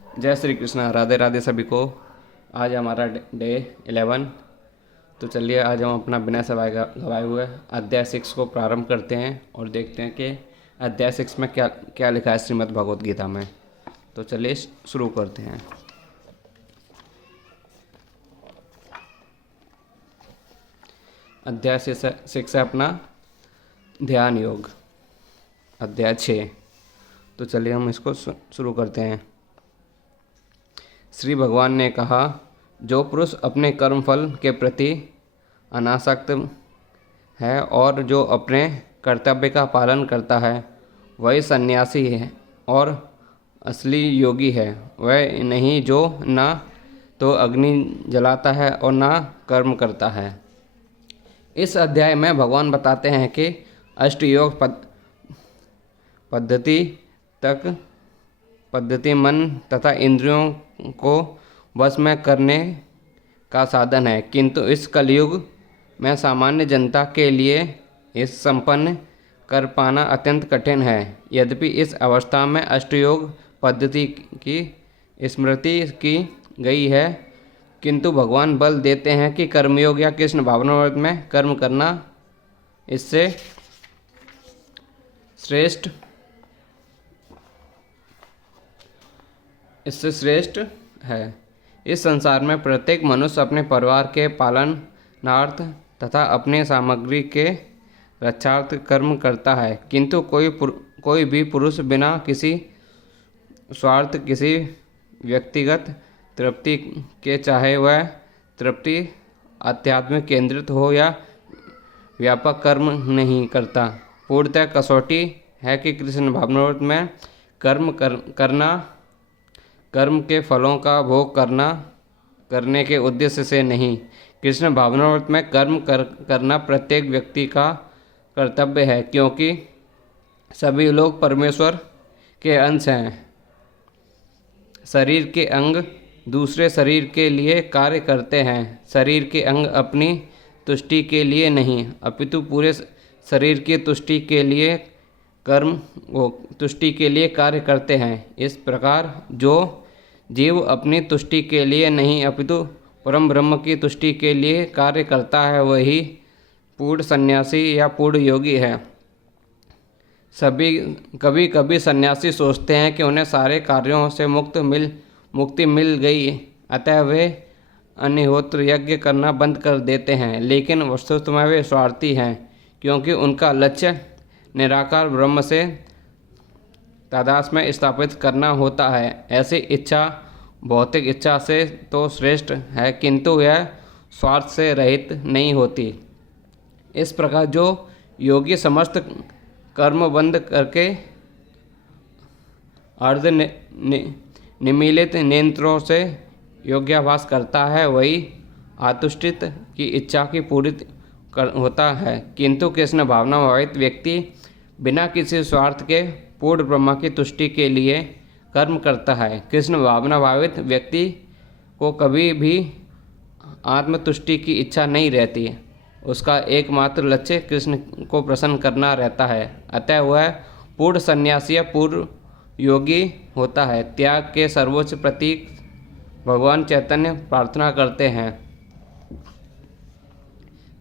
जय श्री कृष्णा, राधे राधे सभी को। आज हमारा डे 11। तो चलिए आज हम अपना बिना समय गवाए हुए अध्याय 6 को प्रारंभ करते हैं और देखते हैं कि अध्याय 6 में क्या क्या लिखा है श्रीमद् भगवद गीता में। तो चलिए शुरू करते हैं। अध्याय 6 है अपना ध्यान योग, अध्याय 6। तो चलिए हम इसको शुरू करते हैं। श्री भगवान ने कहा, जो पुरुष अपने कर्मफल के प्रति अनासक्त है और जो अपने कर्तव्य का पालन करता है वही सन्यासी है और असली योगी है। वह नहीं जो ना तो अग्नि जलाता है और ना कर्म करता है। इस अध्याय में भगवान बताते हैं कि अष्टयोग पद्धति मन तथा इंद्रियों को वश में करने का साधन है, किंतु इस कलयुग में सामान्य जनता के लिए इस संपन्न कर पाना अत्यंत कठिन है। यद्यपि इस अवस्था में अष्टयोग पद्धति की स्मृति की गई है, किंतु भगवान बल देते हैं कि कर्मयोग या कृष्ण भावनाव्रत में कर्म करना इससे श्रेष्ठ है। इस संसार में प्रत्येक मनुष्य अपने परिवार के पालनार्थ तथा अपने सामग्री के रक्षार्थ कर्म करता है, किंतु कोई भी पुरुष बिना किसी स्वार्थ, किसी व्यक्तिगत तृप्ति के, चाहे वह तृप्ति आध्यात्मिक केंद्रित हो या व्यापक, कर्म नहीं करता। पूर्णतः कसौटी है कि कृष्ण भावनाव्रत में करना कर्म के फलों का भोग करने के उद्देश्य से नहीं। कृष्ण भावनाव्रत में कर्म करना प्रत्येक व्यक्ति का कर्तव्य है, क्योंकि सभी लोग परमेश्वर के अंश हैं। शरीर के अंग दूसरे शरीर के लिए कार्य करते हैं। शरीर के अंग अपनी तुष्टि के लिए नहीं, अपितु पूरे शरीर की तुष्टि के लिए कार्य करते हैं। इस प्रकार जो जीव अपनी तुष्टि के लिए नहीं अपितु परम ब्रह्म की तुष्टि के लिए कार्य करता है, वही पूर्ण सन्यासी या पूर्ण योगी है। कभी कभी सन्यासी सोचते हैं कि उन्हें सारे कार्यों से मुक्ति मिल गई, अतः वे अग्निहोत्र यज्ञ करना बंद कर देते हैं, लेकिन वस्तुतः में वे स्वार्थी हैं, क्योंकि उनका लक्ष्य निराकार ब्रह्म से तादात्म्य में स्थापित करना होता है। ऐसी इच्छा भौतिक इच्छा से तो श्रेष्ठ है, किंतु यह स्वार्थ से रहित नहीं होती। इस प्रकार जो योगी समस्त कर्म बंद करके अर्ध निमीलित नेत्रों से योगाभ्यास करता है, वही आतुष्टित की इच्छा की पूरी होता है। किंतु कृष्ण भावना भावित व्यक्ति बिना किसी स्वार्थ के पूर्ण ब्रह्मा की तुष्टि के लिए कर्म करता है। कृष्ण भावना भावित व्यक्ति को कभी भी आत्मतुष्टि की इच्छा नहीं रहती। उसका एकमात्र लक्ष्य कृष्ण को प्रसन्न करना रहता है, अतः वह पूर्ण सन्यासी या पूर्ण योगी होता है। त्याग के सर्वोच्च प्रतीक भगवान चैतन्य प्रार्थना करते हैं,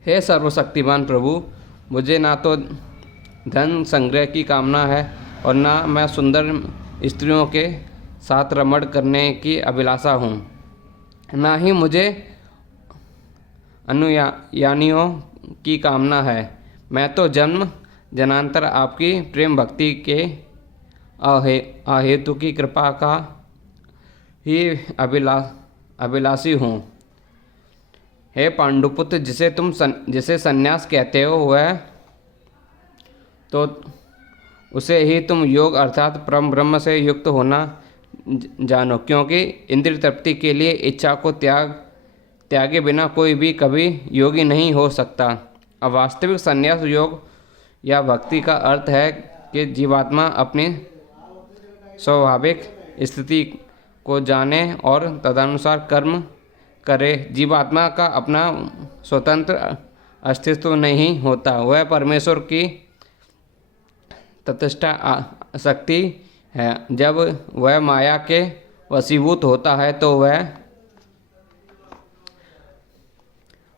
हे सर्वशक्तिमान प्रभु, मुझे ना तो धन संग्रह की कामना है और ना मैं सुंदर स्त्रियों के साथ रमण करने की अभिलाषा हूँ, ना ही मुझे अनुयायियों की कामना है। मैं तो जन्म जन्मांतर आपकी प्रेम भक्ति के अहेतु की कृपा का ही अभिलाषी हूँ। हे पांडुपुत्र, जिसे संन्यास कहते हो, वह तो उसे ही तुम योग अर्थात परम ब्रह्म से युक्त होना जानो, क्योंकि इंद्रिय तृप्ति के लिए इच्छा को त्यागे बिना कोई भी कभी योगी नहीं हो सकता। अब वास्तविक संन्यास योग या भक्ति का अर्थ है कि जीवात्मा अपनी स्वाभाविक स्थिति को जाने और तदनुसार कर्म करे। जीवात्मा का अपना स्वतंत्र अस्तित्व नहीं होता, वह परमेश्वर की तटस्थ शक्ति है। जब वह माया के वशीभूत होता है तो वह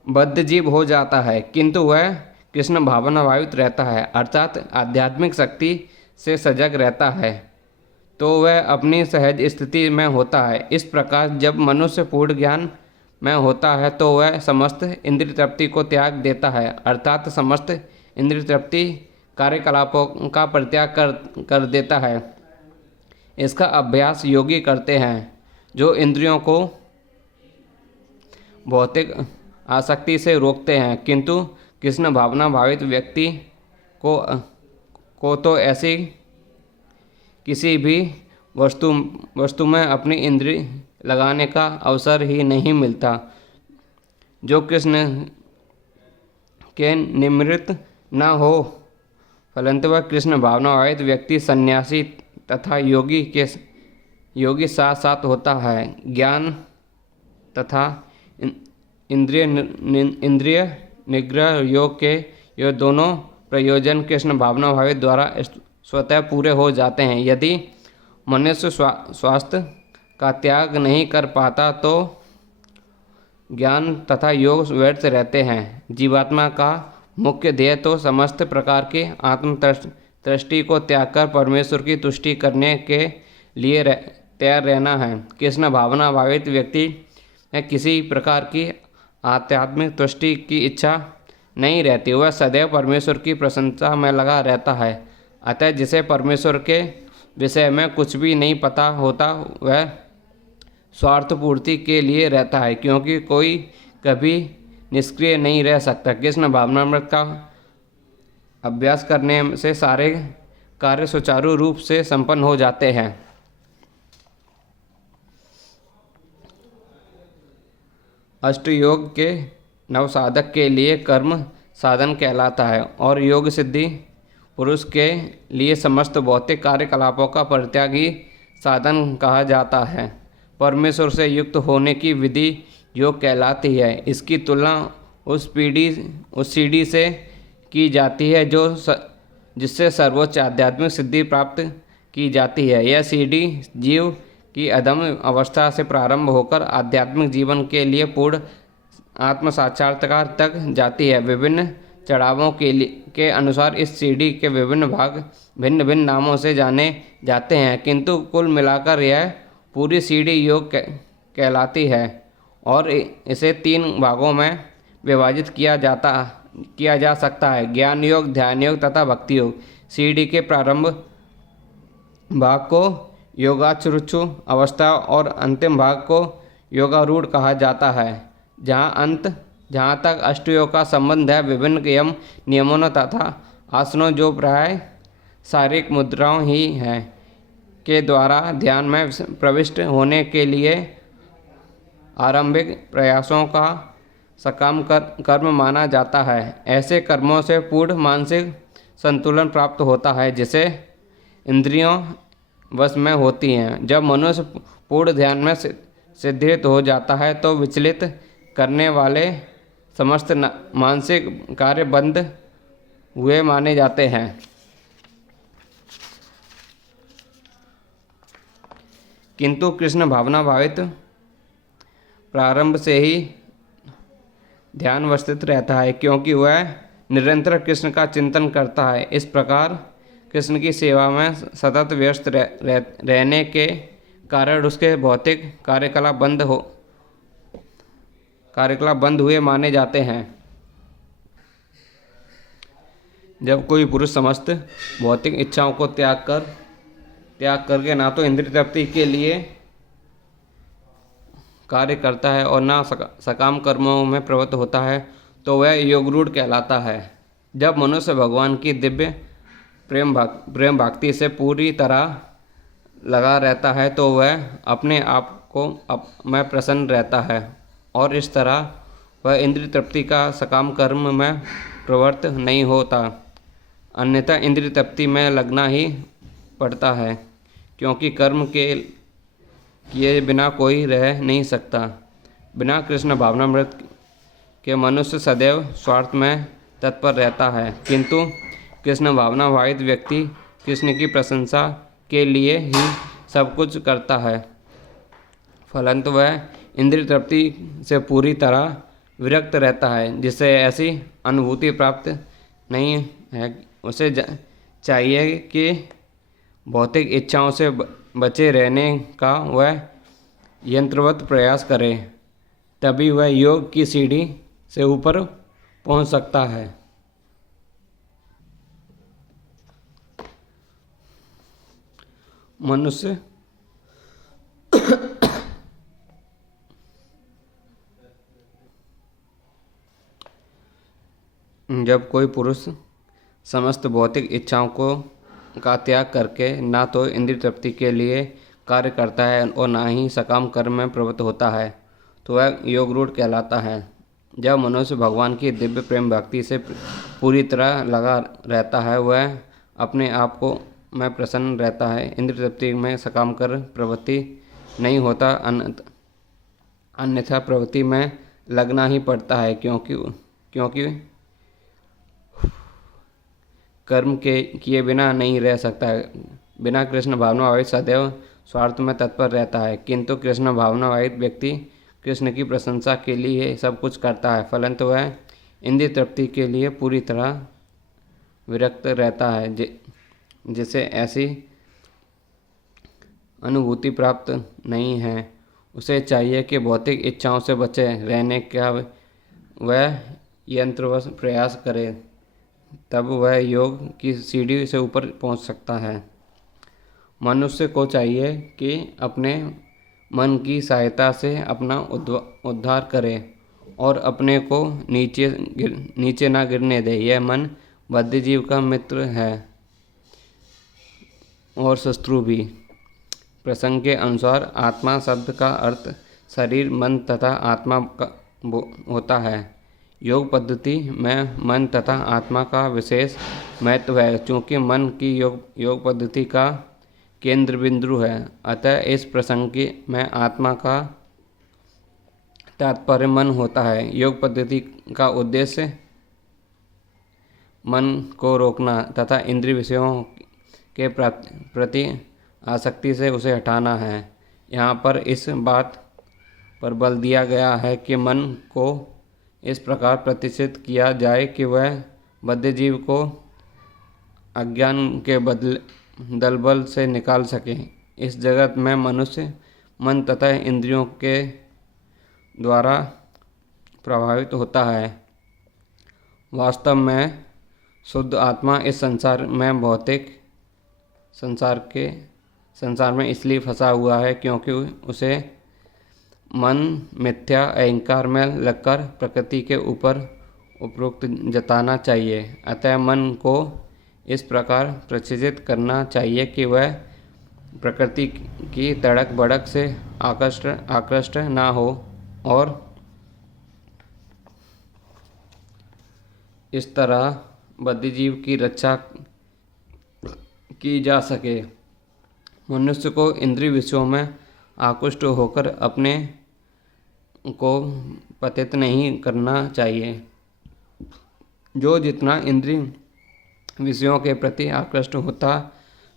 बद्ध जीव हो जाता है, किंतु वह कृष्ण भावना भावित रहता है अर्थात आध्यात्मिक शक्ति से सजग रहता है तो वह अपनी सहज स्थिति में होता है। इस प्रकार जब मनुष्य पूर्ण ज्ञान में होता है तो वह समस्त इंद्रिय तृप्ति को त्याग देता है अर्थात समस्त इंद्रिय तृप्ति कार्यकलापों का परित्याग कर देता है। इसका अभ्यास योगी करते हैं जो इंद्रियों को भौतिक आसक्ति से रोकते हैं, किंतु कृष्ण भावना भावित व्यक्ति को तो ऐसी किसी भी वस्तु में अपनी इंद्रिय लगाने का अवसर ही नहीं मिलता। जो कृष्ण के निमित्त न हो, परंतु वह कृष्ण भावना भावित व्यक्ति सन्यासी तथा योगी साथ साथ होता है। ज्ञान तथा इंद्रिय निग्रह योग के ये दोनों प्रयोजन कृष्ण भावना भावित द्वारा स्वतः पूरे हो जाते हैं। यदि मनुष्य स्वास्थ्य का त्याग नहीं कर पाता तो ज्ञान तथा योग व्यर्थ रहते हैं। जीवात्मा का मुख्य ध्येय तो समस्त प्रकार के आत्मतृष्टि को त्याग कर परमेश्वर की तुष्टि करने के लिए तैयार रहना है। कृष्ण भावना भावित व्यक्ति में किसी प्रकार की आध्यात्मिक तुष्टि की इच्छा नहीं रहती, वह सदैव परमेश्वर की प्रशंसा में लगा रहता है। अतः जिसे परमेश्वर के विषय में कुछ भी नहीं पता होता वह स्वार्थ पूर्ति के लिए रहता है, क्योंकि कोई कभी निष्क्रिय नहीं रह सकता। कृष्ण भावनामृत का अभ्यास करने से सारे कार्य सुचारू रूप से संपन्न हो जाते हैं। अष्टयोग के नवसाधक के लिए कर्म साधन कहलाता है और योग सिद्धि पुरुष के लिए समस्त भौतिक कार्यकलापों का परित्याग ही साधन कहा जाता है। परमेश्वर से युक्त होने की विधि योग कहलाती है। इसकी तुलना उस सीढ़ी से की जाती है जिससे सर्वोच्च आध्यात्मिक सिद्धि प्राप्त की जाती है। यह सीढ़ी जीव की अधम अवस्था से प्रारंभ होकर आध्यात्मिक जीवन के लिए पूर्ण आत्म साक्षात्कार तक जाती है। विभिन्न चढ़ावों के अनुसार इस सीढ़ी के विभिन्न भाग भिन्न भिन्न नामों से जाने जाते हैं, किंतु कुल मिलाकर यह पूरी सीढ़ी योग कहलाती है और इसे 3 भागों में विभाजित किया जा सकता है: ज्ञान योग, ध्यान योग तथा भक्ति योग। सीढ़ी के प्रारंभ भाग को योगाचुरुचु अवस्था और अंतिम भाग को योगारूढ़ कहा जाता है। जहाँ तक अष्टयोग का संबंध है, विभिन्न नियमों तथा आसनों जो प्राय शारीरिक मुद्राओं ही हैं के द्वारा ध्यान में प्रविष्ट होने के लिए आरंभिक प्रयासों का सकाम कर्म माना जाता है। ऐसे कर्मों से पूर्ण मानसिक संतुलन प्राप्त होता है जिसे इंद्रियों वश में होती हैं। जब मनुष्य पूर्ण ध्यान में सिद्धित हो जाता है तो विचलित करने वाले समस्त मानसिक कार्य बंद हुए माने जाते हैं। किंतु कृष्ण भावना भावित प्रारंभ से ही ध्यान वस्थित रहता है, क्योंकि वह निरंतर कृष्ण का चिंतन करता है। इस प्रकार कृष्ण की सेवा में सतत व्यस्त रहने के कारण उसके भौतिक कार्यकलाप बंद हुए माने जाते हैं। जब कोई पुरुष समस्त भौतिक इच्छाओं को त्याग करके ना तो इंद्रिय तृप्ति के लिए कार्य करता है और ना सकाम कर्मों में प्रवृत्त होता है तो वह योगरूढ़ कहलाता है। जब मनुष्य भगवान की दिव्य प्रेम भक्ति से पूरी तरह लगा रहता है तो वह अपने आप को में प्रसन्न रहता है और इस तरह वह इंद्रिय तृप्ति का सकाम कर्म में प्रवृत्त नहीं होता। अन्यथा इंद्रिय तृप्ति में लगना ही पड़ता है, क्योंकि कर्म के किए बिना कोई रह नहीं सकता। बिना कृष्ण भावनामृत के मनुष्य सदैव स्वार्थ में तत्पर रहता है, किंतु कृष्ण भावना भावित व्यक्ति कृष्ण की प्रशंसा के लिए ही सब कुछ करता है। फलंतु वह इंद्रिय तृप्ति से पूरी तरह विरक्त रहता है, जिससे ऐसी अनुभूति प्राप्त नहीं है। उसे चाहिए कि भौतिक इच्छाओं से बचे रहने का वह यंत्रवत प्रयास करे, तभी वह योग की सीढ़ी से ऊपर पहुंच सकता है। मनुष्य जब कोई पुरुष समस्त भौतिक इच्छाओं का त्याग करके ना तो इंद्रिय तृप्ति के लिए कार्य करता है और ना ही सकाम कर्म में प्रवृत्त होता है, तो वह योगरूढ़ कहलाता है। जब मनुष्य भगवान की दिव्य प्रेम भक्ति से पूरी तरह लगा रहता है, वह अपने आप को में प्रसन्न रहता है, इंद्रिय तृप्ति में सकाम कर प्रवृत्ति नहीं होता, अन्यथा प्रवृत्ति में लगना ही पड़ता है, क्योंकि कर्म के किए बिना नहीं रह सकता है। बिना कृष्ण भावनावाहित सदैव स्वार्थ में तत्पर रहता है, किंतु कृष्ण भावनावाहित व्यक्ति कृष्ण की प्रशंसा के लिए सब कुछ करता है, फलंतु वह इंद्रिय तृप्ति के लिए पूरी तरह विरक्त रहता है, जिसे ऐसी अनुभूति प्राप्त नहीं है। उसे चाहिए कि भौतिक इच्छाओं से बचे रहने का वह यंत्रवश प्रयास करे, तब वह योग की सीढ़ी से ऊपर पहुंच सकता है। मनुष्य को चाहिए कि अपने मन की सहायता से अपना उद्धार करे और अपने को नीचे ना गिरने दे। यह मन बुद्धिजीव का मित्र है और शत्रु भी। प्रसंग के अनुसार आत्मा शब्द का अर्थ शरीर, मन तथा आत्मा का होता है। योग पद्धति में मन तथा आत्मा का विशेष महत्व है, चूँकि मन की योग पद्धति का केंद्र बिंदु है। अतः इस प्रसंग में आत्मा का तात्पर्य मन होता है। योग पद्धति का उद्देश्य मन को रोकना तथा इंद्रिय विषयों के प्रति आसक्ति से उसे हटाना है। यहाँ पर इस बात पर बल दिया गया है कि मन को इस प्रकार प्रतिष्ठित किया जाए कि वह बुद्धिजीव को अज्ञान के दलबल से निकाल सके। इस जगत में मनुष्य मन तथा इंद्रियों के द्वारा प्रभावित होता है। वास्तव में शुद्ध आत्मा इस संसार में भौतिक संसार में इसलिए फंसा हुआ है क्योंकि उसे मन मिथ्या अहंकार में लगकर प्रकृति के ऊपर उपरोक्त जताना चाहिए। अतः मन को इस प्रकार प्रशिक्षित करना चाहिए कि वह प्रकृति की तड़क भड़क से आकृष्ट ना हो और इस तरह बुद्धिजीव की रक्षा की जा सके। मनुष्य को इंद्रिय विषयों में आकृष्ट होकर अपने को पतित नहीं करना चाहिए। जो जितना इंद्रिय विषयों के प्रति आकृष्ट होता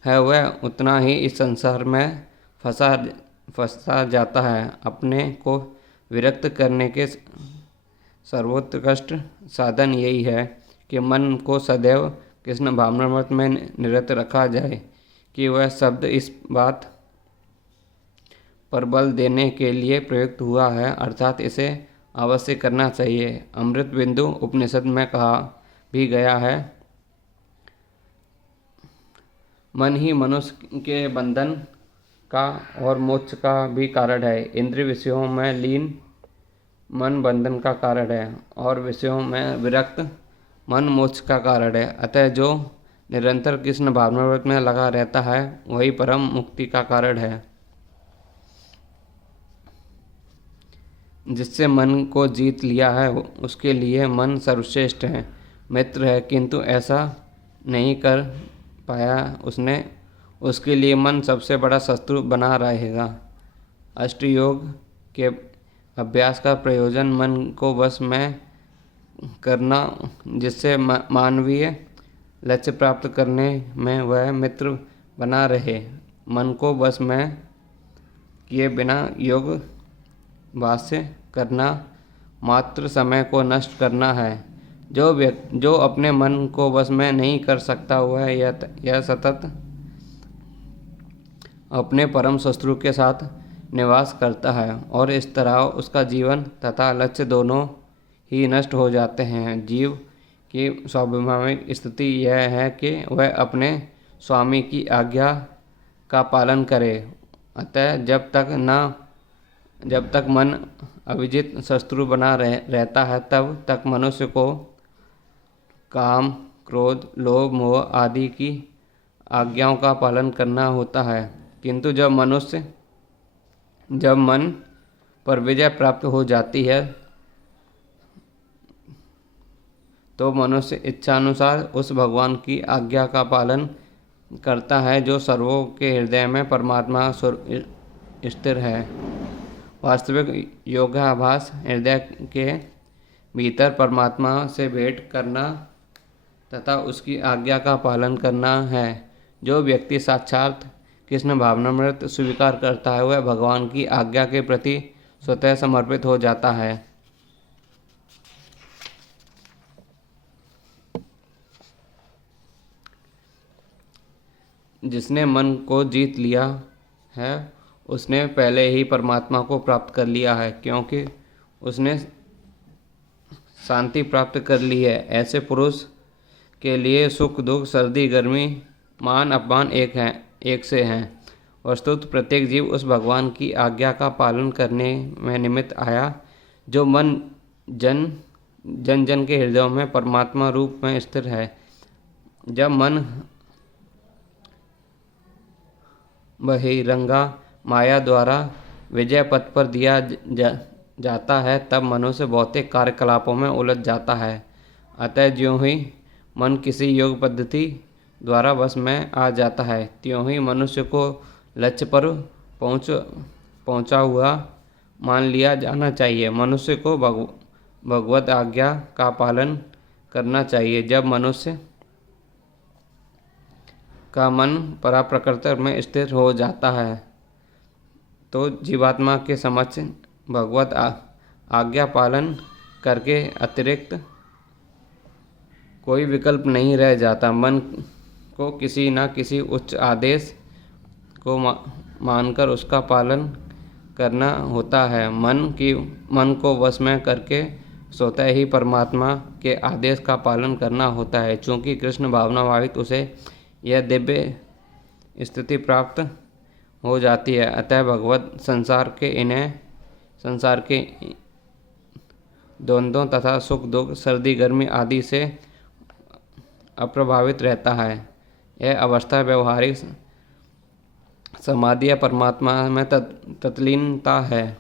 है, वह उतना ही इस संसार में फंसा जाता है। अपने को विरक्त करने के सर्वोत्कृष्ट साधन यही है कि मन को सदैव कृष्ण भावनामृत में निरत रखा जाए कि वह शब्द इस बात पर बल देने के लिए प्रयुक्त हुआ है, अर्थात इसे अवश्य करना चाहिए। अमृत बिंदु उपनिषद में कहा भी गया है, मन ही मनुष्य के बंधन का और मोक्ष का भी कारण है। इंद्रिय विषयों में लीन मन बंधन का कारण है और विषयों में विरक्त मन मोक्ष का कारण है। अतः जो निरंतर कृष्ण भावनामृत में लगा रहता है, वही परम मुक्ति का कारण है। जिससे मन को जीत लिया है, उसके लिए मन सर्वश्रेष्ठ है, मित्र है, किंतु ऐसा नहीं कर पाया उसने, उसके लिए मन सबसे बड़ा शत्रु बना रहेगा। अष्टयोग के अभ्यास का प्रयोजन मन को वश में करना, जिससे मानवीय लक्ष्य प्राप्त करने में वह मित्र बना रहे। मन को वश में किए बिना योग भाष्य करना मात्र समय को नष्ट करना है। जो अपने मन को वश में नहीं कर सकता वह यह सतत अपने परम शत्रु के साथ निवास करता है और इस तरह उसका जीवन तथा लक्ष्य दोनों ही नष्ट हो जाते हैं। जीव की स्वाभाविक स्थिति यह है कि वह अपने स्वामी की आज्ञा का पालन करे। अतः जब तक मन अविजित शत्रु बना रहता है तब तक मनुष्य को काम, क्रोध, लोभ, मोह आदि की आज्ञाओं का पालन करना होता है। किंतु जब मन पर विजय प्राप्त हो जाती है तो मनुष्य इच्छानुसार उस भगवान की आज्ञा का पालन करता है जो सर्वों के हृदय में परमात्मा स्थिर है। वास्तविक योगाभ्यास हृदय के भीतर परमात्मा से भेंट करना तथा उसकी आज्ञा का पालन करना है। जो व्यक्ति साक्षात कृष्ण भावनामृत स्वीकार करता है वह भगवान की आज्ञा के प्रति स्वतः समर्पित हो जाता है। जिसने मन को जीत लिया है उसने पहले ही परमात्मा को प्राप्त कर लिया है, क्योंकि उसने शांति प्राप्त कर ली है। ऐसे पुरुष के लिए सुख दुख, सर्दी गर्मी, मान अपमान एक से हैं। वस्तुतः प्रत्येक जीव उस भगवान की आज्ञा का पालन करने में निमित्त आया जो मन जन जन के हृदयों में परमात्मा रूप में स्थिर है। जब मन बहिरंगा माया द्वारा विजय पथ पर दिया जाता है तब मनुष्य भौतिक कार्यकलापों में उलझ जाता है। अतः ज्यों ही मन किसी योग पद्धति द्वारा वश में आ जाता है त्यों ही मनुष्य को लक्ष्य पर पहुंचा हुआ मान लिया जाना चाहिए। मनुष्य को भगवत आज्ञा का पालन करना चाहिए। जब मनुष्य का मन पराप्रकृति में स्थिर हो जाता है तो जीवात्मा के समक्ष भगवत आज्ञा पालन करके अतिरिक्त कोई विकल्प नहीं रह जाता। मन को किसी न किसी उच्च आदेश को मानकर उसका पालन करना होता है। मन को वश में करके स्वतः ही परमात्मा के आदेश का पालन करना होता है। चूँकि कृष्ण भावना भावित उसे यह दिव्य स्थिति प्राप्त हो जाती है, अतः भगवत संसार के द्वंद्वों तथा सुख दुख, सर्दी गर्मी आदि से अप्रभावित रहता है। यह अवस्था व्यवहारिक समाधि या परमात्मा में तत्लीनता है।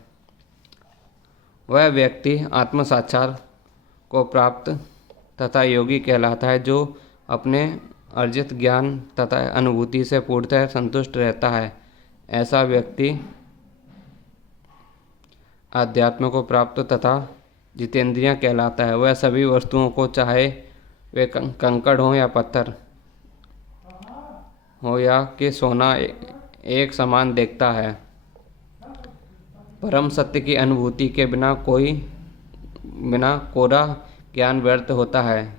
वह व्यक्ति आत्म साक्षात को प्राप्त तथा योगी कहलाता है जो अपने अर्जित ज्ञान तथा अनुभूति से पूर्णतः संतुष्ट रहता है। ऐसा व्यक्ति आध्यात्म को प्राप्त तथा जितेंद्रिय कहलाता है। वह सभी वस्तुओं को, चाहे वे कंकड़ हो या पत्थर हो या कि सोना, एक समान देखता है। परम सत्य की अनुभूति के बिना कोरा ज्ञान व्यर्थ होता है।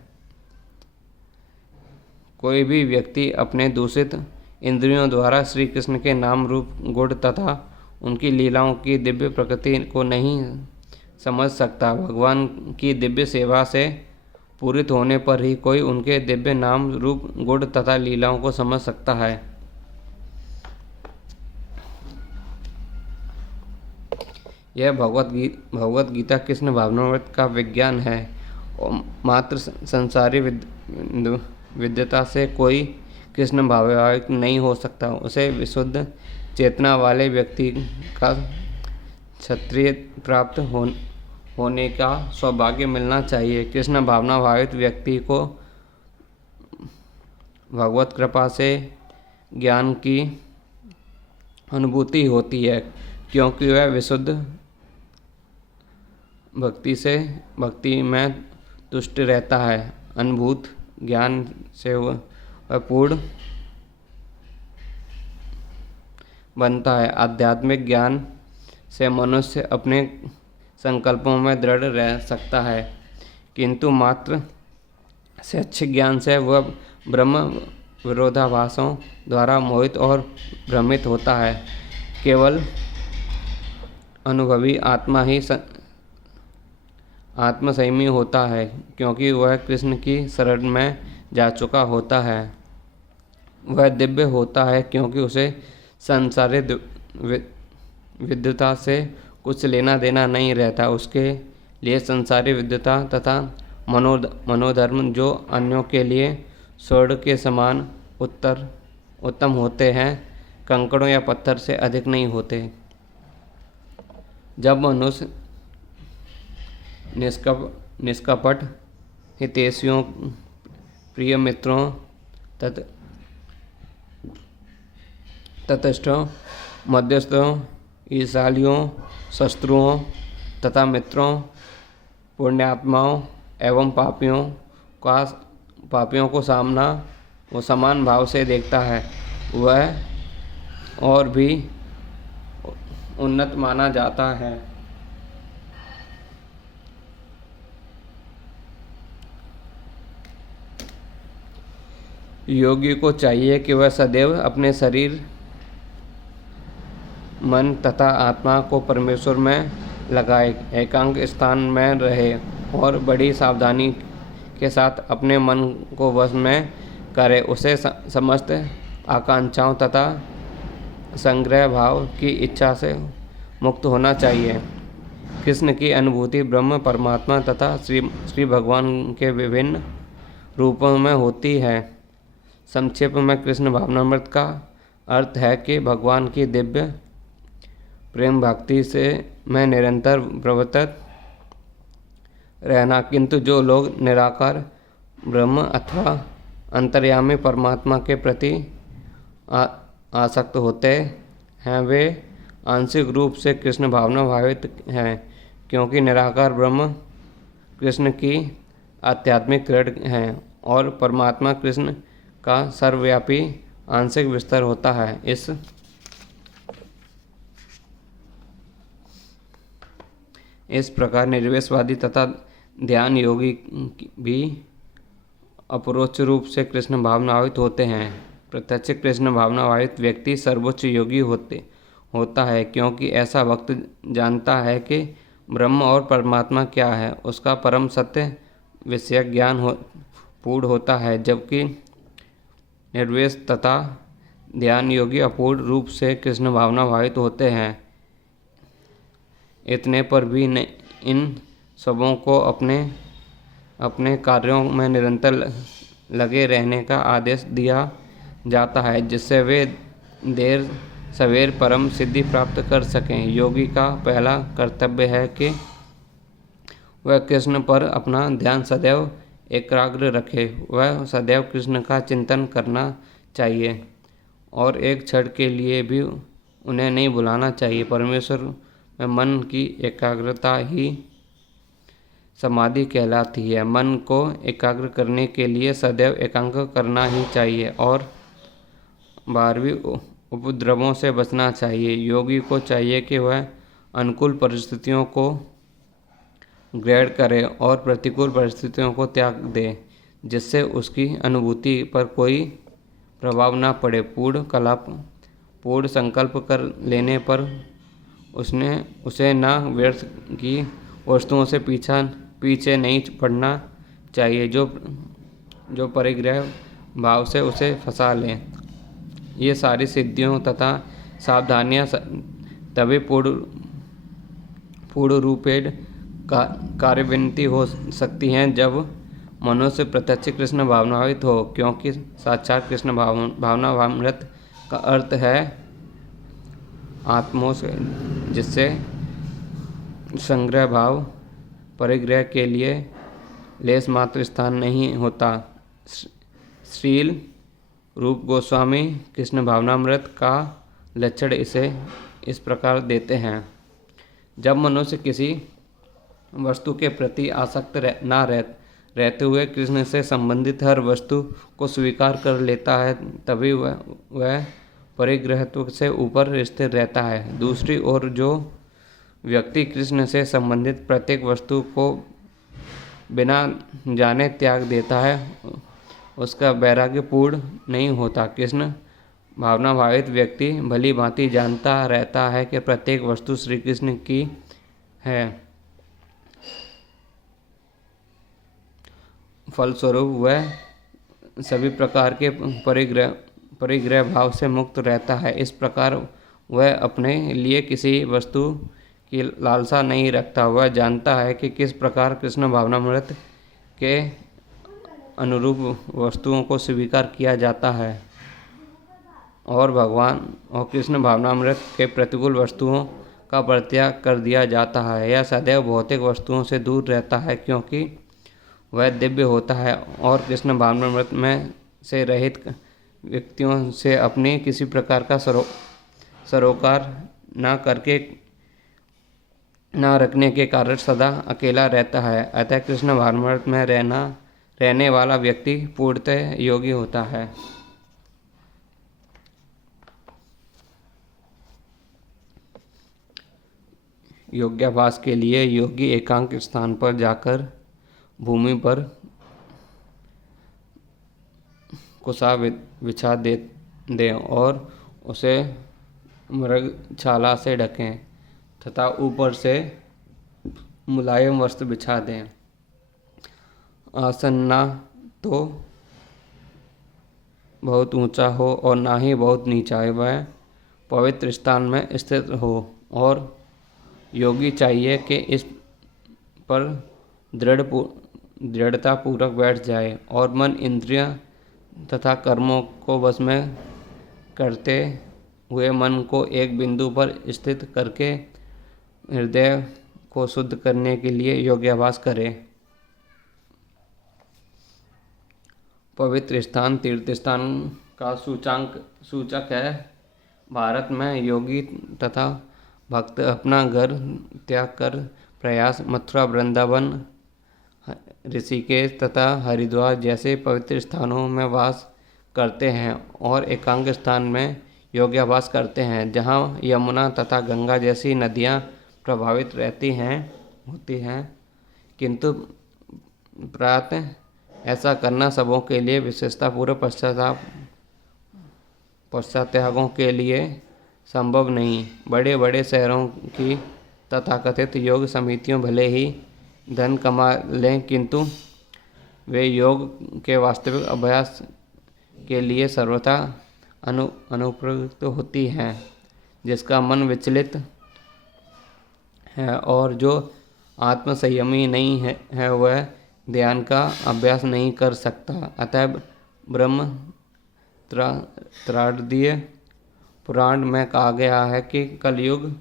कोई भी व्यक्ति अपने दूषित इंद्रियों द्वारा श्री कृष्ण के नाम रूप गुण तथा उनकी लीलाओं की दिव्य प्रकृति को नहीं समझ सकता। भगवान की दिव्य सेवा से पूरित होने पर ही कोई उनके दिव्य नाम रूप गुण तथा लीलाओं को समझ सकता है। यह भगवत गीता कृष्ण भावनामृत का विज्ञान है। मात्र संसारी विद्यता से कोई कृष्ण भावात्मक नहीं हो सकता। उसे विशुद्ध चेतना वाले व्यक्ति का क्षत्रिय प्राप्त होने का सौभाग्य मिलना चाहिए। कृष्ण भावना भावित व्यक्ति को भगवत कृपा से ज्ञान की अनुभूति होती है, क्योंकि वह विशुद्ध भक्ति में तुष्ट रहता है। अनुभूत ज्ञान से वह पूर्ण बनता है। आध्यात्मिक ज्ञान से मनुष्य अपने संकल्पों में दृढ़ रह सकता है, किंतु मात्र शैक्षिक ज्ञान से वह ब्रह्म विरोधाभासों द्वारा मोहित और भ्रमित होता है। केवल अनुभवी आत्मा ही आत्मसंयमी होता है, क्योंकि वह कृष्ण की शरण में जा चुका होता है। वह दिव्य होता है क्योंकि उसे संसारिक विद्वता से कुछ लेना देना नहीं रहता। उसके लिए संसारी विद्वता तथा मनोधर्म जो अन्यों के लिए स्वर्ण के समान उत्तम होते हैं, कंकड़ों या पत्थर से अधिक नहीं होते। जब मनुष्य निष्कपट हितैषियों, प्रिय मित्रों, तटस्थों, मध्यस्थों, ईर्ष्यालुओं, शत्रुओं तथा मित्रों, पुण्यात्माओं एवं पापियों को वो समान भाव से देखता है, वह और भी उन्नत माना जाता है। योगी को चाहिए कि वह सदैव अपने शरीर, मन तथा आत्मा को परमेश्वर में लगाए, एकांत स्थान में रहे और बड़ी सावधानी के साथ अपने मन को वश में करे। उसे समस्त आकांक्षाओं तथा संग्रह भाव की इच्छा से मुक्त होना चाहिए। कृष्ण की अनुभूति ब्रह्म, परमात्मा तथा श्री भगवान के विभिन्न रूपों में होती है। संक्षेप में कृष्ण भावनामृत का अर्थ है कि भगवान की दिव्य प्रेम भक्ति में निरंतर प्रवर्तित रहना। किंतु जो लोग निराकार ब्रह्म अथवा अंतर्यामी परमात्मा के प्रति आसक्त होते हैं, वे आंशिक रूप से कृष्ण भावना भावित हैं, क्योंकि निराकार ब्रह्म कृष्ण की आध्यात्मिक ऋण है और परमात्मा कृष्ण का सर्वव्यापी आंशिक विस्तार होता है। इस प्रकार निर्वेशवादी तथा ध्यान योगी भी अपरोक्ष रूप से कृष्ण भावनाभावित होते हैं। प्रत्यक्ष कृष्ण भावनाभावित व्यक्ति सर्वोच्च योगी होता है, क्योंकि ऐसा भक्त जानता है कि ब्रह्म और परमात्मा क्या है, उसका परम सत्य विषयक ज्ञान पूर्ण होता है। जबकि निर्वेश तथा ध्यान योगी अपूर्ण रूप से कृष्ण भावनाभावित होते हैं। इतने पर भी इन सबों को अपने कार्यों में निरंतर लगे रहने का आदेश दिया जाता है, जिससे वे देर सवेर परम सिद्धि प्राप्त कर सकें। योगी का पहला कर्तव्य है कि वह कृष्ण पर अपना ध्यान सदैव एकाग्र रखे। वह सदैव कृष्ण का चिंतन करना चाहिए और एक क्षण के लिए भी उन्हें नहीं भुलाना चाहिए। परमेश्वर में मन की एकाग्रता ही समाधि कहलाती है। मन को एकाग्र करने के लिए सदैव एकांक करना ही चाहिए और बाहरी उपद्रवों से बचना चाहिए। योगी को चाहिए कि वह अनुकूल परिस्थितियों को ग्रहण करे और प्रतिकूल परिस्थितियों को त्याग दे, जिससे उसकी अनुभूति पर कोई प्रभाव न पड़े। पूर्ण संकल्प कर लेने पर उसे न व्यर्थ की वस्तुओं से पीछे नहीं पड़ना चाहिए, जो परिग्रह भाव से उसे फंसा लें। ये सारी सिद्धियों तथा सावधानियां तभी पूर्ण रूपेण कार्यविनती हो सकती हैं जब मनुष्य प्रत्यक्ष कृष्ण भावनाभावित हो, क्योंकि साक्षात कृष्ण भावनामृत का अर्थ है आत्मों से, जिससे संग्रह भाव परिग्रह के लिए लेस मात्र स्थान नहीं होता। श्रील रूप गोस्वामी कृष्ण भावनामृत का लक्षण इसे इस प्रकार देते हैं। जब मनुष्य किसी वस्तु के प्रति आसक्त रहते हुए कृष्ण से संबंधित हर वस्तु को स्वीकार कर लेता है, तभी वह परिग्रहत्व से ऊपर स्थिर रहता है। दूसरी ओर जो व्यक्ति कृष्ण से संबंधित प्रत्येक वस्तु को बिना जाने त्याग देता है उसका वैराग्य पूर्ण नहीं होता। कृष्ण भावना भावित व्यक्ति भली भांति जानता रहता है कि प्रत्येक वस्तु श्री कृष्ण की है। फलस्वरूप वह सभी प्रकार के परिग्रह भाव से मुक्त रहता है। इस प्रकार वह अपने लिए किसी वस्तु की लालसा नहीं रखता। वह जानता है कि किस प्रकार कृष्ण भावनामृत के अनुरूप वस्तुओं को स्वीकार किया जाता है और भगवान और कृष्ण भावनामृत के प्रतिकूल वस्तुओं का परित्याग कर दिया जाता है। यह सदैव भौतिक वस्तुओं से दूर रहता है क्योंकि वह दिव्य होता है और कृष्ण भावनामृत में से रहित व्यक्तियों से अपनी किसी प्रकार का सरोकार न रखने के कारण सदा अकेला रहता है। अतः कृष्ण भावनामृत में रहने वाला व्यक्ति पूर्णतः योगी होता है। योगाभ्यास के लिए योगी एकांत स्थान पर जाकर भूमि पर कुसा बिछा दें और उसे मृगछाला से ढकें तथा ऊपर से मुलायम वस्त्र बिछा दें। आसन ना तो बहुत ऊंचा हो और ना ही बहुत नीचा है, वह पवित्र स्थान में स्थित हो और योगी चाहिए कि इस पर दृढ़ता पूर्वक बैठ जाए और मन इंद्रियां तथा कर्मों को वश में करते हुए मन को एक बिंदु पर स्थित करके हृदय को शुद्ध करने के लिए योगाभ्यास करें। पवित्र स्थान तीर्थ स्थान का सूचक है। भारत में योगी तथा भक्त अपना घर त्याग कर प्रयास, मथुरा, वृंदावन, ऋषिकेश तथा हरिद्वार जैसे पवित्र स्थानों में वास करते हैं और एकांत स्थान में योगाभ्यास करते हैं जहाँ यमुना तथा गंगा जैसी नदियाँ प्रभावित होती हैं। किंतु प्रातः ऐसा करना सबों के लिए विशेषतापूर्वक पश्चात्यागों के लिए संभव नहीं। बड़े बड़े शहरों की तथाकथित योग समितियों भले ही धन कमा लें किंतु वे योग के वास्तविक अभ्यास के लिए सर्वथा अनुपयुक्त होती हैं। जिसका मन विचलित है और जो आत्मसंयमी नहीं है वह ध्यान का अभ्यास नहीं कर सकता। अतः ब्रह्म त्रादीय पुराण में कहा गया है कि कलयुग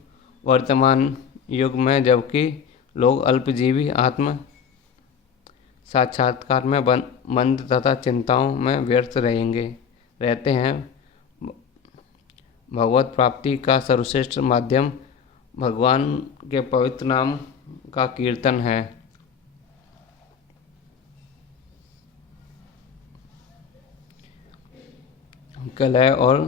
वर्तमान युग में जबकि लोग अल्पजीवी आत्म साक्षात्कार में मंद तथा चिंताओं में व्यर्थ रहते हैं, भगवत प्राप्ति का सर्वश्रेष्ठ माध्यम भगवान के पवित्र नाम का कीर्तन है। कलह और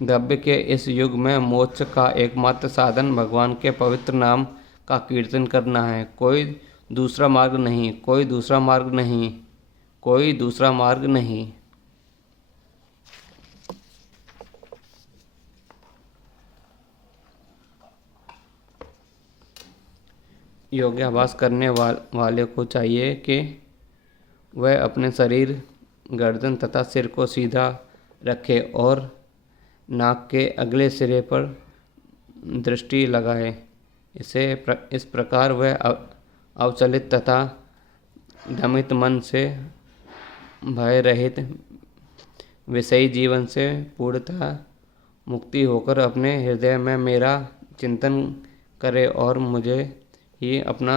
द्रव्य के इस युग में मोक्ष का एकमात्र साधन भगवान के पवित्र नाम का कीर्तन करना है। कोई दूसरा मार्ग नहीं, कोई दूसरा मार्ग नहीं, कोई दूसरा मार्ग नहीं। योगाभ्यास करने वाले को चाहिए कि वह अपने शरीर, गर्दन तथा सिर को सीधा रखे और नाक के अगले सिरे पर दृष्टि लगाए। इस प्रकार वह अवचलित तथा दमित मन से भय रहित विषयी जीवन से पूर्णतः मुक्ति होकर अपने हृदय में मेरा चिंतन करे और मुझे ही अपना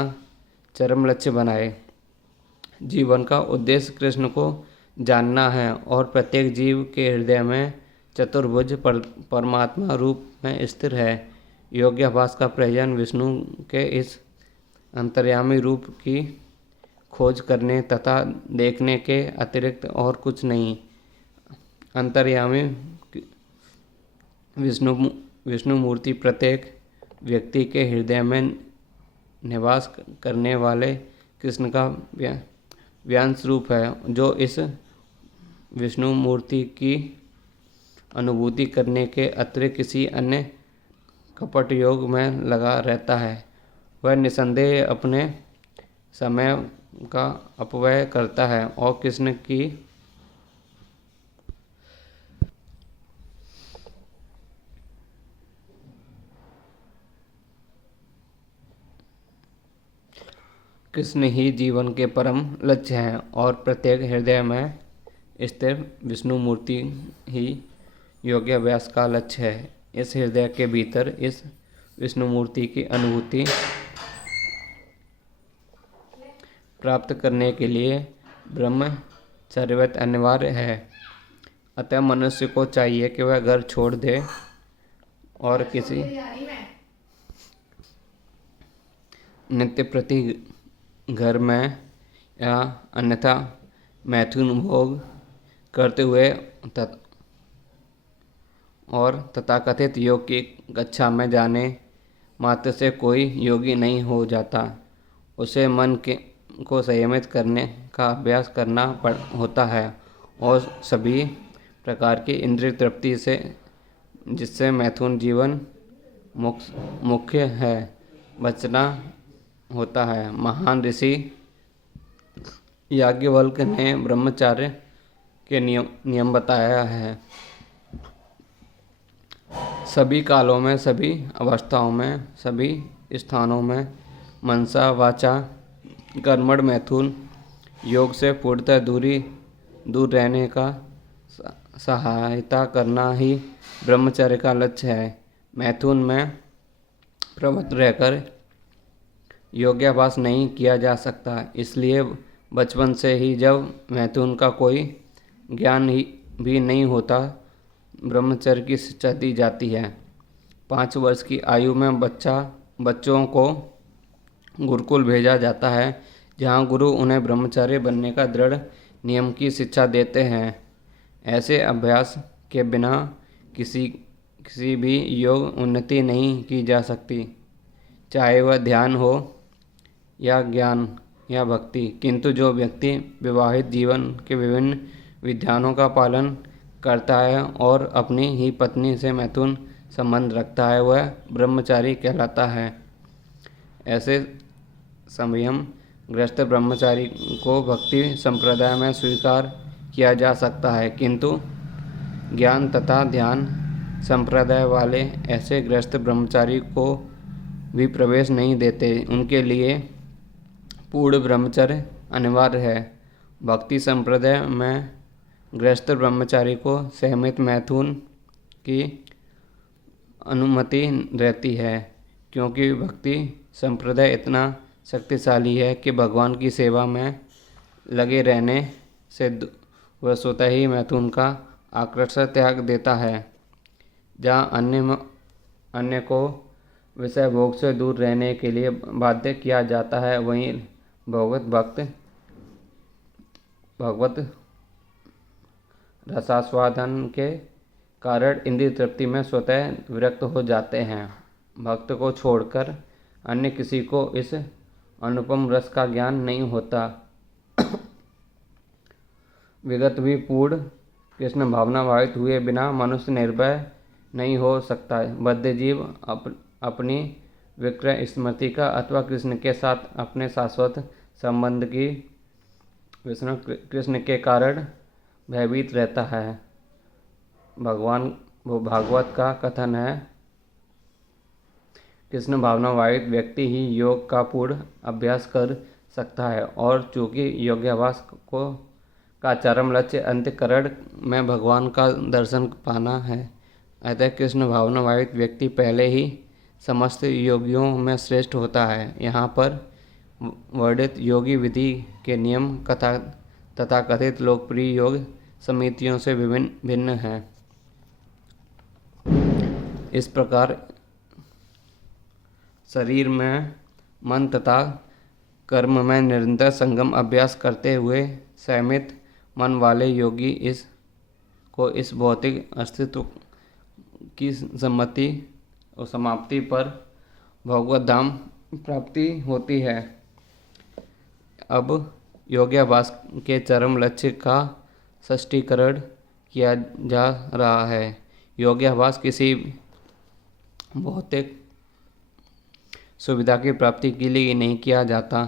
चरम लक्ष्य बनाए। जीवन का उद्देश्य कृष्ण को जानना है और प्रत्येक जीव के हृदय में चतुर्भुज परमात्मा रूप में स्थिर है। योगाभ्यास का प्रयोजन विष्णु के इस अंतर्यामी रूप की खोज करने तथा देखने के अतिरिक्त और कुछ नहीं। अंतर्यामी विष्णु विष्णु मूर्ति प्रत्येक व्यक्ति के हृदय में निवास करने वाले कृष्ण का व्यंश रूप है, जो इस विष्णु मूर्ति की अनुभूति करने के अतिरिक्त किसी अन्य कपट योग में लगा रहता है, वह निसंदेह अपने समय का अपव्यय करता है और कृष्ण ही जीवन के परम लक्ष्य हैं और प्रत्येक हृदय में स्थिर विष्णु मूर्ति ही योगाभ्यास का लक्ष्य है। इस हृदय के भीतर इस विष्णु मूर्ति की अनुभूति प्राप्त करने के लिए ब्रह्मचर्य अनिवार्य है। अतः मनुष्य को चाहिए कि वह घर छोड़ दे और किसी नित्य प्रति घर में या अन्यथा मैथुन भोग करते हुए और तथाकथित योग की कक्षा में जाने मात्र से कोई योगी नहीं हो जाता। उसे मन को संयमित करने का अभ्यास करना होता है और सभी प्रकार की इंद्रिय तृप्ति से, जिससे मैथुन जीवन मुख्य है, बचना होता है। महान ऋषि याज्ञवल्क्य ने ब्रह्मचर्य के नियम बताया है। सभी कालों में, सभी अवस्थाओं में, सभी स्थानों में मनसा वाचा कर्मण मैथुन योग से पूर्णतः दूर रहने का सहायता करना ही ब्रह्मचर्य का लक्ष्य है। मैथुन में प्रवृत्त रहकर योगाभ्यास नहीं किया जा सकता, इसलिए बचपन से ही जब मैथुन का कोई ज्ञान भी नहीं होता, ब्रह्मचर्य की शिक्षा दी जाती है। 5 वर्ष की आयु में बच्चों को गुरुकुल भेजा जाता है, जहाँ गुरु उन्हें ब्रह्मचारी बनने का दृढ़ नियम की शिक्षा देते हैं। ऐसे अभ्यास के बिना किसी भी योग उन्नति नहीं की जा सकती, चाहे वह ध्यान हो या ज्ञान या भक्ति। किंतु जो व्यक्ति विवाहित जीवन के विभिन्न विधानों का पालन करता है और अपनी ही पत्नी से मैथुन संबंध रखता है, वह ब्रह्मचारी कहलाता है। ऐसे संयम ग्रस्त ब्रह्मचारी को भक्ति संप्रदाय में स्वीकार किया जा सकता है, किंतु ज्ञान तथा ध्यान संप्रदाय वाले ऐसे ग्रस्त ब्रह्मचारी को भी प्रवेश नहीं देते। उनके लिए पूर्ण ब्रह्मचर्य अनिवार्य है। भक्ति संप्रदाय में गृहस्थ ब्रह्मचारी को सहमित मैथुन की अनुमति रहती है, क्योंकि भक्ति संप्रदाय इतना शक्तिशाली है कि भगवान की सेवा में लगे रहने से वह स्वतः ही मैथुन का आकर्षण त्याग देता है। जहाँ अन्य को विषय भोग से दूर रहने के लिए बाध्य किया जाता है, वहीं भगवत रसास्वादन के कारण इंद्रिय तृप्ति में स्वतः विरक्त हो जाते हैं। भक्त को छोड़कर अन्य किसी को इस अनुपम रस का ज्ञान नहीं होता। विगत भी पूर्ण कृष्ण भावना भावित हुए बिना मनुष्य निर्भय नहीं हो सकता। बद्ध जीव अपनी विक्रय स्मृति का अथवा कृष्ण के साथ अपने शाश्वत संबंध की कृष्ण के कारण भयभीत रहता है। भागवत का कथन है, कृष्ण भावनावाहित व्यक्ति ही योग का पूर्ण अभ्यास कर सकता है, और चूंकि योगाभ्यास का चरम लक्ष्य अंतःकरण में भगवान का दर्शन पाना है, अतः कृष्ण भावनावाहित व्यक्ति पहले ही समस्त योगियों में श्रेष्ठ होता है। यहाँ पर वर्णित योगी विधि के नियम तथा कथित लोकप्रिय योग समितियों से भिन्न हैं। इस प्रकार शरीर में मन तथा कर्म में निरंतर संगम अभ्यास करते हुए संयमित मन वाले योगी इस भौतिक अस्तित्व की सम्मति और समाप्ति पर भगवत धाम प्राप्ति होती है। अब योगाभ्यास के चरम लक्ष्य का स्पष्टीकरण किया जा रहा है। योगाभ्यास किसी भौतिक सुविधा की प्राप्ति के लिए नहीं किया जाता।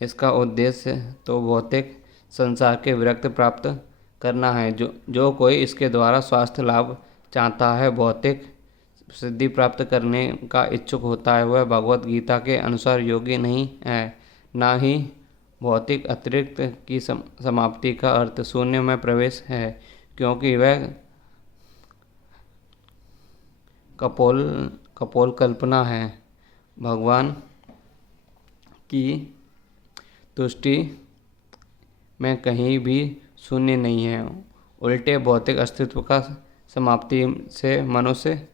इसका उद्देश्य तो भौतिक संसार के विरक्त प्राप्त करना है। जो कोई इसके द्वारा स्वास्थ्य लाभ चाहता है, भौतिक सिद्धि प्राप्त करने का इच्छुक होता है, वह भगवत गीता के अनुसार योगी नहीं है। ना ही भौतिक अतिरिक्त की समाप्ति का अर्थ शून्य में प्रवेश है, क्योंकि वह कपोल कल्पना है। भगवान की तुष्टि में कहीं भी शून्य नहीं है। उल्टे भौतिक अस्तित्व का समाप्ति से मनुष्य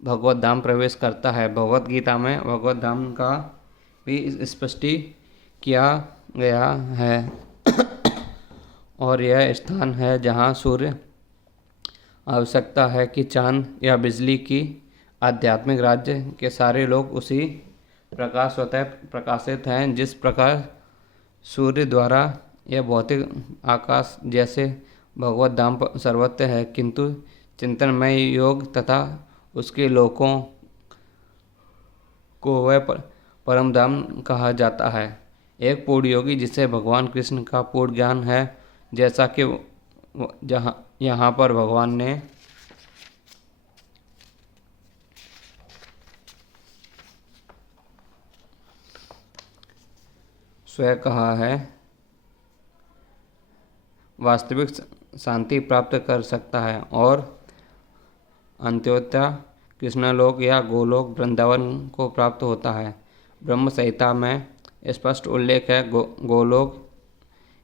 भगवत धाम प्रवेश करता है। भगवत गीता में भगवत धाम का भी स्पष्टी किया गया है और यह स्थान है जहाँ सूर्य आवश्यकता है कि चांद या बिजली की आध्यात्मिक राज्य के सारे लोग उसी प्रकार स्वतः प्रकाशित हैं। जिस प्रकार सूर्य द्वारा यह भौतिक आकाश जैसे भगवत धाम सर्वत्र है, किंतु चिंतनमय योग तथा उसके लोकों को वह परम धाम कहा जाता है। एक पूर्ण योगी जिसे भगवान कृष्ण का पूर्ण ज्ञान है, जैसा कि यहाँ पर भगवान ने स्वयं कहा है, वास्तविक शांति प्राप्त कर सकता है और अंत्योदय कृष्णलोक या गोलोक वृंदावन को प्राप्त होता है। ब्रह्म संहिता में स्पष्ट उल्लेख है गोलोक।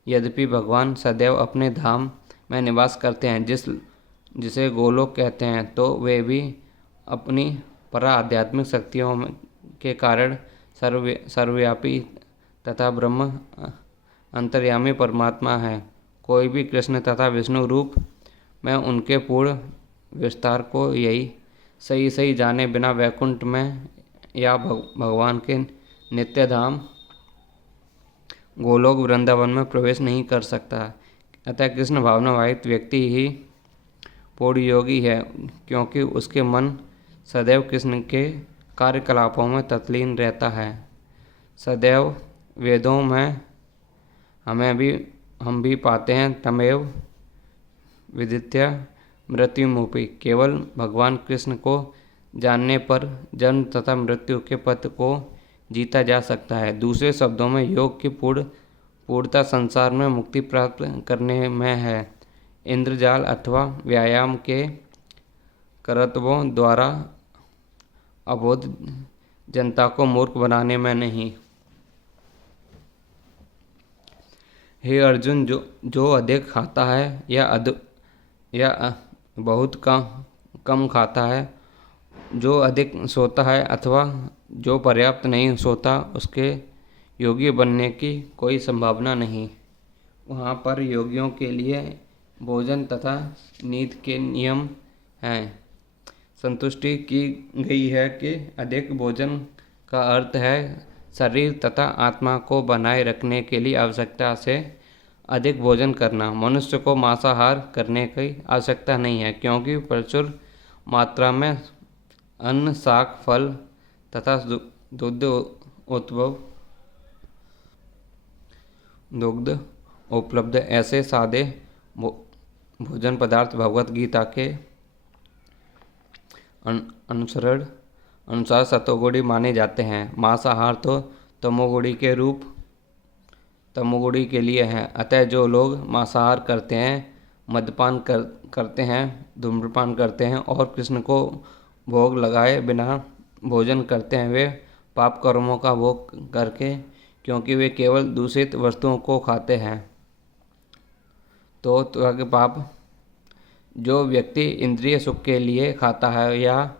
यद्यपि भगवान सदैव अपने धाम में निवास करते हैं, जिसे गोलोक कहते हैं, तो वे भी अपनी परा आध्यात्मिक शक्तियों के कारण सर्वव्यापी तथा ब्रह्म अंतर्यामी परमात्मा है। कोई भी कृष्ण तथा विष्णु रूप में उनके पूर्ण विस्तार को यही सही जाने बिना वैकुंठ में या भगवान के नित्य धाम गोलोक वृंदावन में प्रवेश नहीं कर सकता। अतः कृष्ण भावना वाहित व्यक्ति ही पूर्ण योगी है, क्योंकि उसके मन सदैव कृष्ण के कार्यकलापों में तल्लीन रहता है। सदैव वेदों में हम भी पाते हैं, तमेव विदित्य मृत्युमुपि। केवल भगवान कृष्ण को जानने पर जन्म तथा मृत्यु के पथ को जीता जा सकता है। दूसरे शब्दों में योग की पूर्णता संसार में मुक्ति प्राप्त करने में है, इंद्रजाल अथवा व्यायाम के कर्तव्यों द्वारा अबोध जनता को मूर्ख बनाने में नहीं। हे अर्जुन, जो अधिक खाता है या बहुत कम खाता है, जो अधिक सोता है अथवा जो पर्याप्त नहीं सोता, उसके योगी बनने की कोई संभावना नहीं। वहाँ पर योगियों के लिए भोजन तथा नींद के नियम हैं। संतुष्टि की गई है कि अधिक भोजन का अर्थ है शरीर तथा आत्मा को बनाए रखने के लिए आवश्यकता से अधिक भोजन करना। मनुष्य को मांसाहार करने की आवश्यकता नहीं है, क्योंकि प्रचुर मात्रा में अन्न, शाक, फल तथा दुग्ध उपलब्ध ऐसे सादे भोजन पदार्थ भगवत गीता के अनुसार सतोगुणी माने जाते हैं। मांसाहार तो तमोगुणी के लिए है। अतः जो लोग मांसाहार करते हैं, मद्यपान करते हैं, धूम्रपान करते हैं और कृष्ण को भोग लगाए बिना भोजन करते हैं, वे पाप कर्मों का भोग करके, क्योंकि वे केवल दूषित वस्तुओं को खाते हैं, तो पाप। जो व्यक्ति इंद्रिय सुख के लिए खाता है या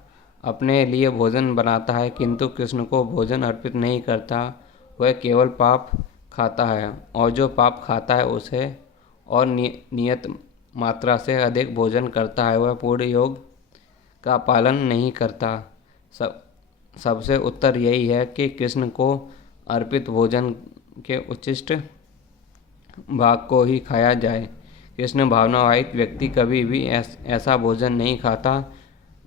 अपने लिए भोजन बनाता है, किंतु कृष्ण को भोजन अर्पित नहीं करता, वह केवल पाप खाता है। और जो पाप खाता है, उसे और नियत मात्रा से अधिक भोजन करता है वह पूर्ण योग का पालन नहीं करता। सबसे उत्तर यही है कि कृष्ण को अर्पित भोजन के उच्छिष्ट भाग को ही खाया जाए। कृष्ण भावनावाहित व्यक्ति कभी भी ऐसा भोजन नहीं खाता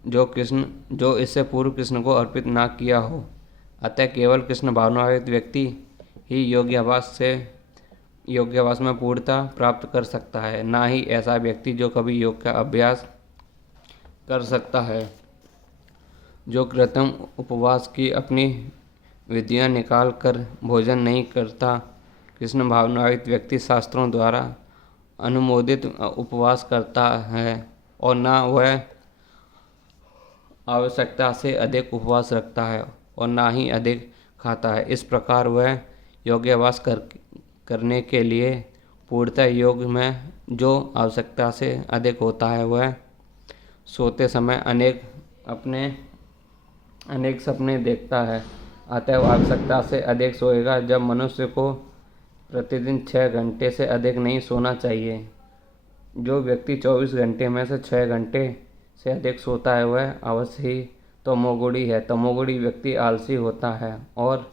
जो इससे पूर्व कृष्ण को अर्पित ना किया हो। अतः केवल कृष्ण भावनावाहित व्यक्ति ही योग्यावास में पूर्णता प्राप्त कर सकता है, ना ही ऐसा व्यक्ति जो कभी योग का अभ्यास कर सकता है। जो कृत्रिम उपवास की अपनी विधियां निकाल कर भोजन नहीं करता, कृष्ण भावनावाहित व्यक्ति शास्त्रों द्वारा अनुमोदित उपवास करता है और ना वह आवश्यकता से अधिक उपवास रखता है और ना ही अधिक खाता है। इस प्रकार वह योग्यावास करने के लिए पूर्णतः योग में जो आवश्यकता से अधिक होता है वह सोते समय अनेक सपने देखता है। अतः आवश्यकता से अधिक सोएगा। जब मनुष्य को प्रतिदिन 6 घंटे से अधिक नहीं सोना चाहिए। जो व्यक्ति 24 घंटे में से 6 घंटे से अधिक सोता है वह अवश्य ही तमोगुणी है। तमोगुणी व्यक्ति आलसी होता है और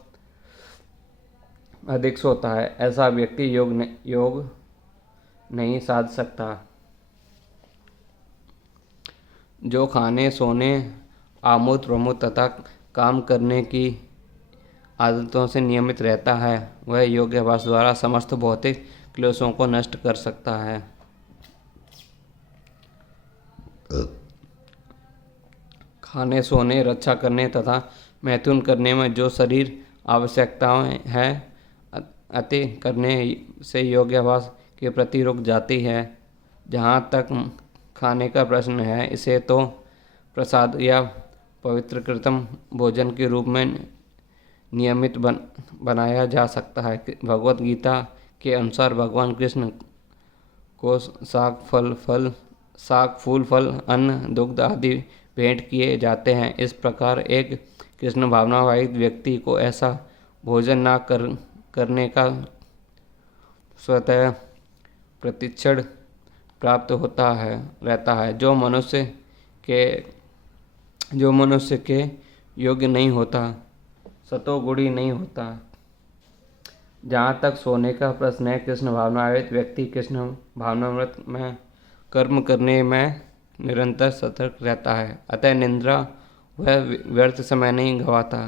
अधिक सोता है। ऐसा व्यक्ति योग नहीं साध सकता। जो खाने, सोने, आमोद प्रमोद तथा काम करने की आदतों से नियमित रहता है वह योगाभ्यास द्वारा समस्त भौतिक क्लेशों को नष्ट कर सकता है। खाने, सोने, रक्षा करने तथा मैथुन करने में जो शरीर आवश्यकताएं हैं अति करने से योगाभ्यास के प्रति रुक जाती है। जहाँ तक खाने का प्रश्न है, इसे तो प्रसाद या पवित्र कृतम भोजन के रूप में नियमित बनाया जा सकता है। भगवत गीता के अनुसार भगवान कृष्ण को शाक, फूल, फल, अन्न, दुग्ध आदि भेंट किए जाते हैं। इस प्रकार एक कृष्ण भावनावाहित व्यक्ति को ऐसा भोजन ना करने का स्वतः प्रतिक्षण प्राप्त रहता है जो मनुष्य के योग्य नहीं होता, सतोगुणी नहीं होता। जहाँ तक सोने का प्रश्न है, कृष्ण भावनावाहित व्यक्ति कृष्ण भावनामृत में कर्म करने में निरंतर सतर्क रहता है। अतः निद्रा वह व्यर्थ समय नहीं गंवाता।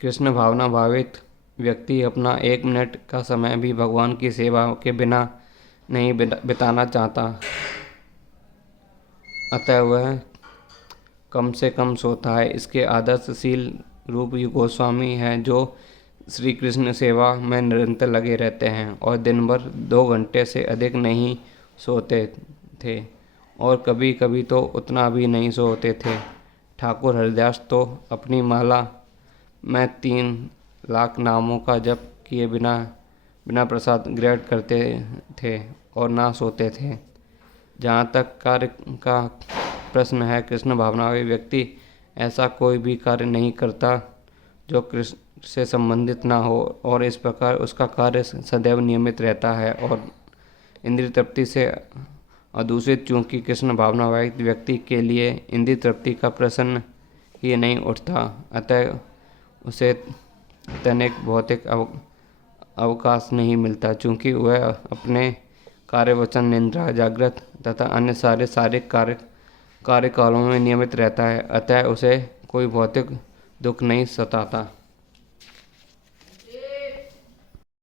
कृष्ण भावना भावित व्यक्ति अपना 1 मिनट का समय भी भगवान की सेवा के बिना नहीं बिताना चाहता। अतः वह कम से कम सोता है। इसके आदर्शशील रूप गोस्वामी हैं जो श्री कृष्ण सेवा में निरंतर लगे रहते हैं और दिन भर 2 घंटे से अधिक नहीं सोते थे और कभी कभी तो उतना भी नहीं सोते थे। ठाकुर हरिदास तो अपनी माला में 3 लाख नामों का जप किए बिना प्रसाद ग्रहण करते थे और ना सोते थे। जहाँ तक कार्य का प्रश्न है, कृष्ण भावनावादी व्यक्ति ऐसा कोई भी कार्य नहीं करता जो कृष्ण से संबंधित ना हो और इस प्रकार उसका कार्य सदैव नियमित रहता है और इंद्रिय तृप्ति से अदूषित। चूँकि कृष्ण भावनावादी व्यक्ति के लिए इंद्रिय तृप्ति का प्रश्न ही नहीं उठता, अतः उसे तनिक भौतिक अवकाश नहीं मिलता। चूँकि वह अपने कार्य, वचन, निद्रा, जागृत तथा अन्य सारे कार्यकालों में नियमित रहता है, अतः उसे कोई भौतिक दुख नहीं सताता।